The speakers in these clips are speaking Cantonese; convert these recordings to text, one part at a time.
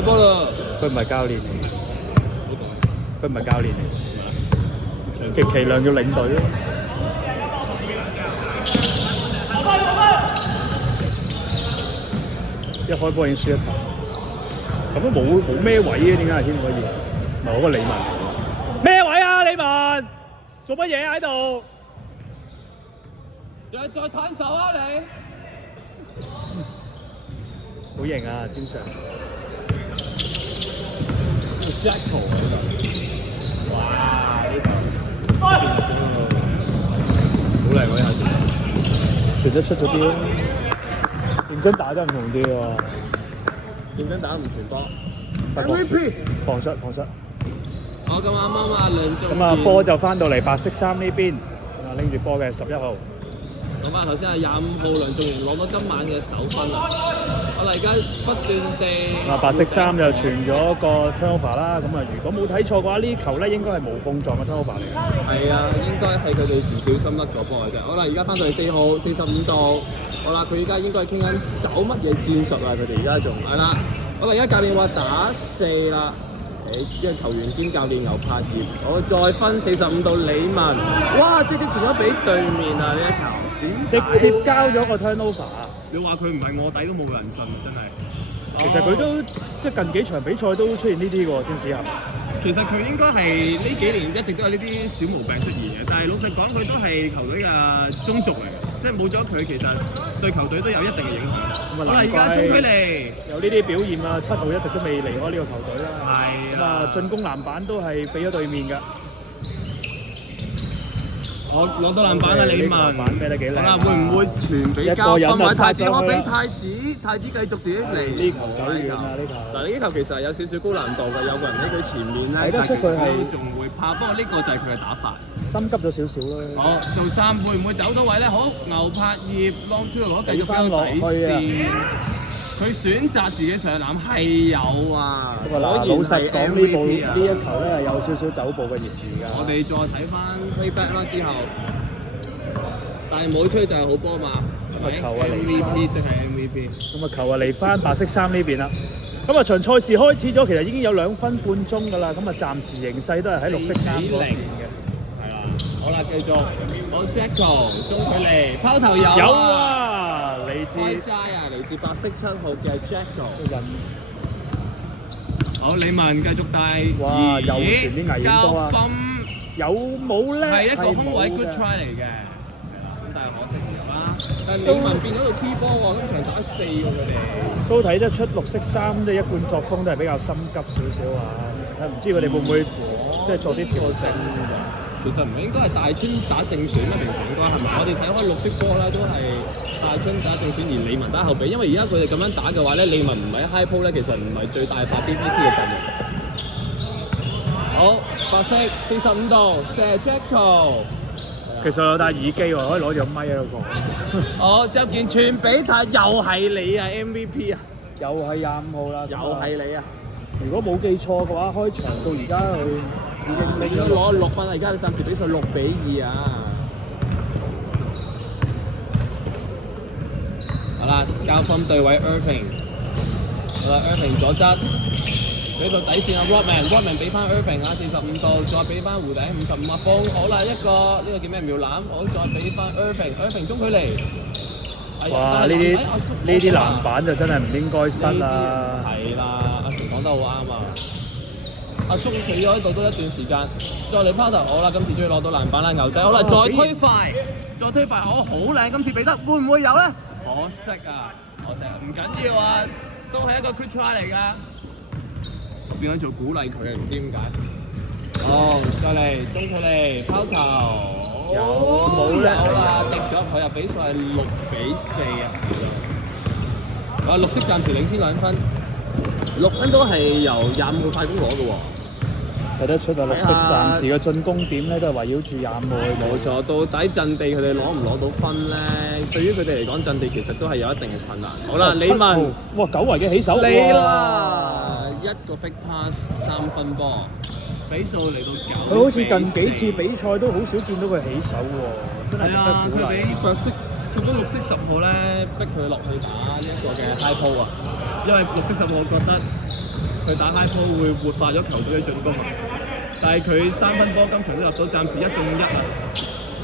開波啦！佢唔係教練嚟，佢唔係教練嚟，極其量要領隊咯。一開波已經輸一球，咁都冇咩位嘅，點解阿軒可以？唔係我個李文，咩位啊？李文做乜嘢喺度？再攤手啊你！好型啊，詹 Sir！ Jacko 喺度，哇！呢球好靚喎，一下傳得出咗啲咯，認真打真唔同啲喎。認真打唔傳波。MVP 放失。我咁啱啱啊梁仲。咁啊波就翻到嚟白色衫呢邊，拎住波嘅11號。講翻頭先啊，25號梁仲賢攞到今晚嘅首分啦。我哋而家不斷地。白色衫就傳咗個 turnover 啦。咁啊，如果冇睇錯嘅話，呢球咧應該係無碰撞嘅 turnover 嚟。係啊，應該係佢哋唔小心甩咗波嘅啫。好啦，而家翻到嚟4號45度。好啦，佢而家應該係傾緊走乜嘢戰術啊？佢哋而家仲係啦。好啦，而家教練話打4啦。因為球員兼教練牛柏業，我再分45度李文，哇！直接傳咗俾對面啊！呢一球直接交咗個 turnover 啊！你話佢唔係臥底都冇人信啊！真係。其實佢都即係近幾場比賽都出現呢啲喎，知唔知啊？其實佢應該係呢幾年一直都有呢啲小毛病出現嘅，但係老實講，佢都係球隊嘅中軸嚟嘅，即係冇咗佢，其實對球隊都有一定嘅影響。好啦，而家中距離有呢啲表現啊，7號一直都未離開呢個球隊啦。係咁啊，進攻籃板都係俾咗對面㗎。我攞到籃板啦，李文。籃板咩得幾靚？好啦，會唔會傳俾交分或太子？我俾太子，太子繼續自己嚟。呢球手軟啊！呢球。嗱，呢球其實係有少少高難度嘅，有個人喺佢前面咧，睇得出佢係仲會怕，不過呢個就係佢嘅打法。心急咗少少咯。好，做3會唔會走到位咧？好，牛柏業 long two 攞繼續翻落底線。佢選擇自己上籃係有啊。不過嗱，老實講呢一球咧係有少少走步嘅嫌疑㗎。我哋再睇翻 playback 啦之後，但係冇吹就係好波嘛。咁啊球啊 MVP 即係 MVP。咁啊球啊嚟翻白色衫呢邊啦。咁啊場賽事開始咗，其實已經有2分半鐘㗎啦。咁啊暫時形勢都係喺綠色衫嗰邊嘅。係啦，好啦，繼續。好 Jacko 中距離拋頭有。有啊，嚟自開齋啊，嚟自白色7號嘅 Jacko。好，李文繼續帶。哇！右傳啲危險多啊！有冇咧？係一個空位 good try 嚟嘅。係啦，咁但係可惜唔入啦。但係李文變咗做 key 波喎，今場打4喎佢哋。都睇得出綠色衫即係一貫作風都係比較心急少少啊！唔知佢哋會唔會即係做啲調整？其實唔係應該係大川打正選咩？平常應該係咪？我哋睇開綠色波咧，都係大川打正選，而李文打後備。因為而家佢哋咁樣打嘅話咧，李文唔係 high post 咧，其實唔係最大化 BBT 嘅陣容。好，白色45度射 Jacko。其實有戴耳機喎，可以攞住個咪喺度講。好，就件傳比泰又係你啊 MVP 啊！又係25號啦，又係你啊！如果冇記錯嘅話，開場到而家佢已經拎咗攞6分啦，而家暫時比數6-2啊！好啦，交分對位 Irving， 好啦 Irving 左側，俾到底線啊 Rodman 俾翻 Irving 啊45度，再俾翻弧頂55啊封，好啦一個呢個叫咩秒籃，好再俾翻 Irving 中距離。哇！呢啲籃板就真係唔應該失啦。係啦，阿成講得好啱啊！阿叔企咗喺度都一段時間，再嚟拋頭好啦，今次終於攞到籃板啦，牛仔好啦，再推快，好靚，今次俾得會唔會有咧？可惜啊，唔緊要啊，都係一個 quick try 嚟㗎。變咗做鼓勵佢啊，唔知點解。好，再嚟中距離拋球。有冇咧？好啦，跌咗佢入比數係6-4啊！啊，綠色暫時領先2分，6分都係由25號快攻攞嘅喎。睇得出啊，綠色暫時嘅進攻點咧都係圍繞住25號。冇錯，到底陣地佢哋攞唔攞到分咧？對於佢哋嚟講，陣地其實都係有一定嘅困難。好啦，李文，哇，久違嘅起手嚟啦！一個 fake pass 3分波。比數嚟到9-4，佢好似近幾次比賽都好少見到佢起手喎，真係值得鼓勵。佢俾綠色10號咧逼佢落去打呢一個嘅 high post 啊，因為綠色10號覺得佢打 high 波會活化咗球隊嘅進攻啊。但係佢三分波今場都入到，暫時1中1啊！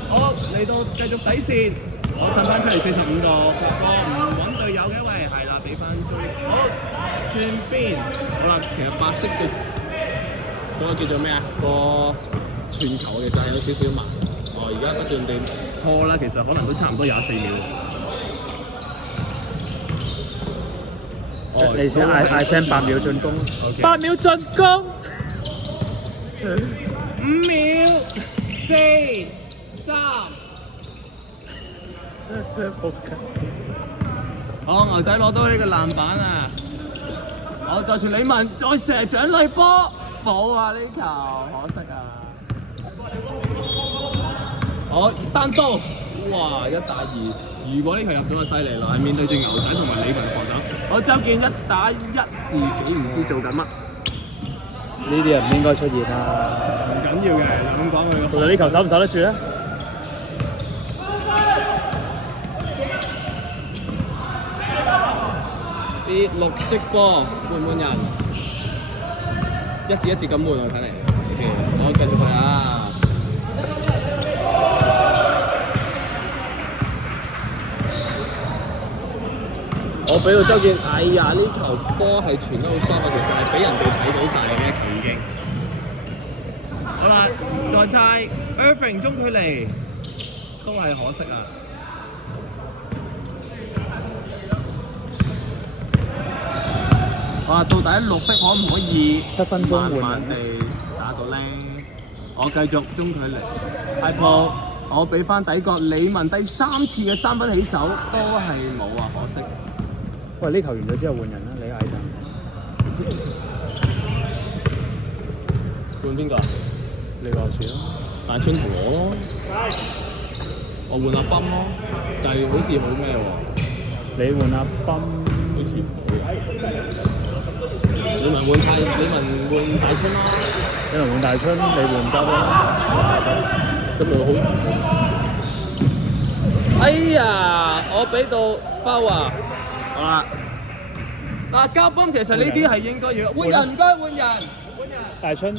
好，嚟到繼續底線，我褪翻出嚟45個，唔揾隊友嘅，喂，係啦，俾翻追，好轉邊，好啦，其實白色嘅嗰個叫做咩啊？個傳球其實係有少少慢，而家不斷地拖啦，其實可能都差唔多24秒。你先嗌聲8秒進攻，8秒進攻，5秒，4、3。好，牛仔攞到呢個籃板啊！我再傳李文，再射獎勵波，冇啊呢球，可惜啊！好，單刀，哇1打2，如果呢球入到就犀利啦，係面對住牛仔同埋李文防守。我周健1打1，自己唔知做緊乜。呢啲人唔應該出現啊！唔緊要嘅，咁講佢。其實呢球守唔守得住咧？啲綠色波換唔換人？1字1字咁換我睇嚟。OK， 我繼續佢啊！我俾到周健，哎呀！呢球波係傳得好疏啊，其實係俾人哋睇到晒嘅呢一球已經。好啦，再猜 Irving 中距離都係可惜啊！哇！到底綠色可唔可以7分鐘慢慢地打到咧？我繼續中距離，high ball，我俾翻底角李文第3次嘅3分起手都係冇啊，可惜。喂，呢球完咗之後換人啦，你嗌陣。換邊個啊？你話算咯。大川同我咯。我換阿斌咯，就係好似好咩喎？你換阿斌，好似唔會。李文換大春啦。你換大春，你換周啦。咁咪好？哎呀！我俾到包啊！好啦，嗱，交幫其實呢啲係應該要換人，唔該換人。大春，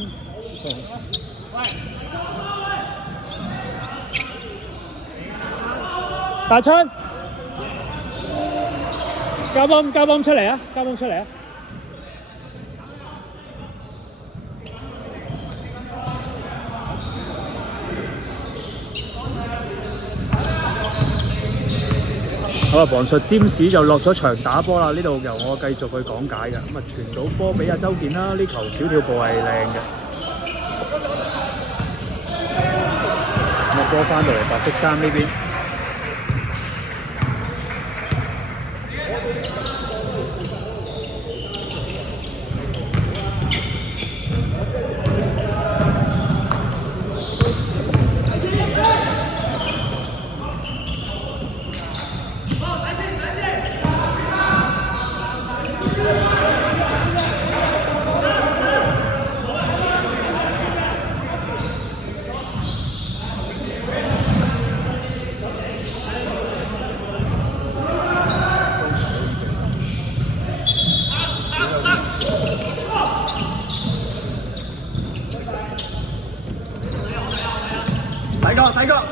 大春，交幫出嚟啊！交幫出嚟啊！好啊，旁述占士就落咗場打波啦，呢度由我繼續去講解嘅。咁啊，傳到波俾阿周健啦，呢球小跳步係靚嘅。咁啊，波翻到嚟白色衫呢邊。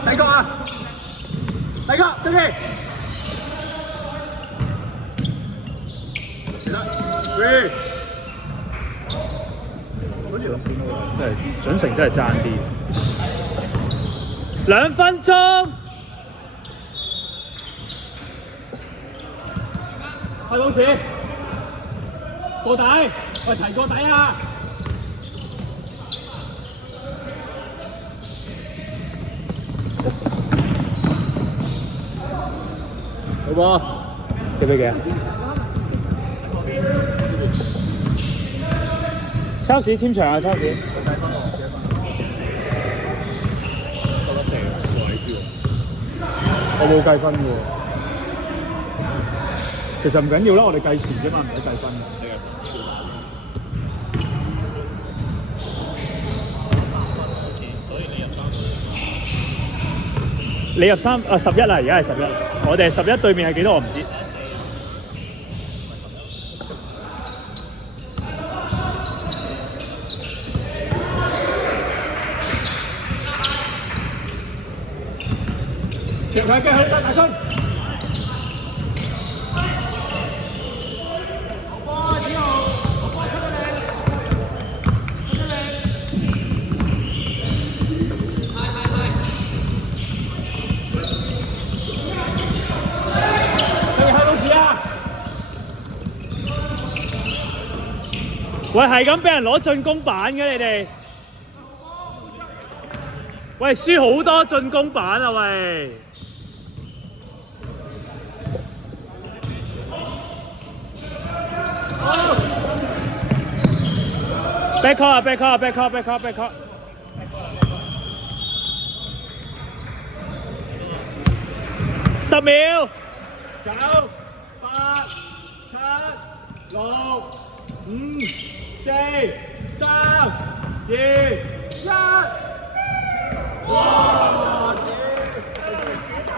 第個啊！第個，周健。喂！真係準成真係爭啲。2分鐘。開公司。過底，喂，齊過底啊！好噃，幾比幾啊？超市簽場啊！超市。我冇計分嘅喎。其實唔緊要啦，我哋計時啫嘛，唔使計分嘅。你入3啊11啦，而家係11。我哋11對面係幾多我唔知。佢嘅去大春。喂，係咁俾人攞進攻板嘅你哋，喂，輸好多進攻板啊喂！back call 啊 ，back call 啊 ，back call，back call，back call。10秒，9、8、7、6、5、4、3、2。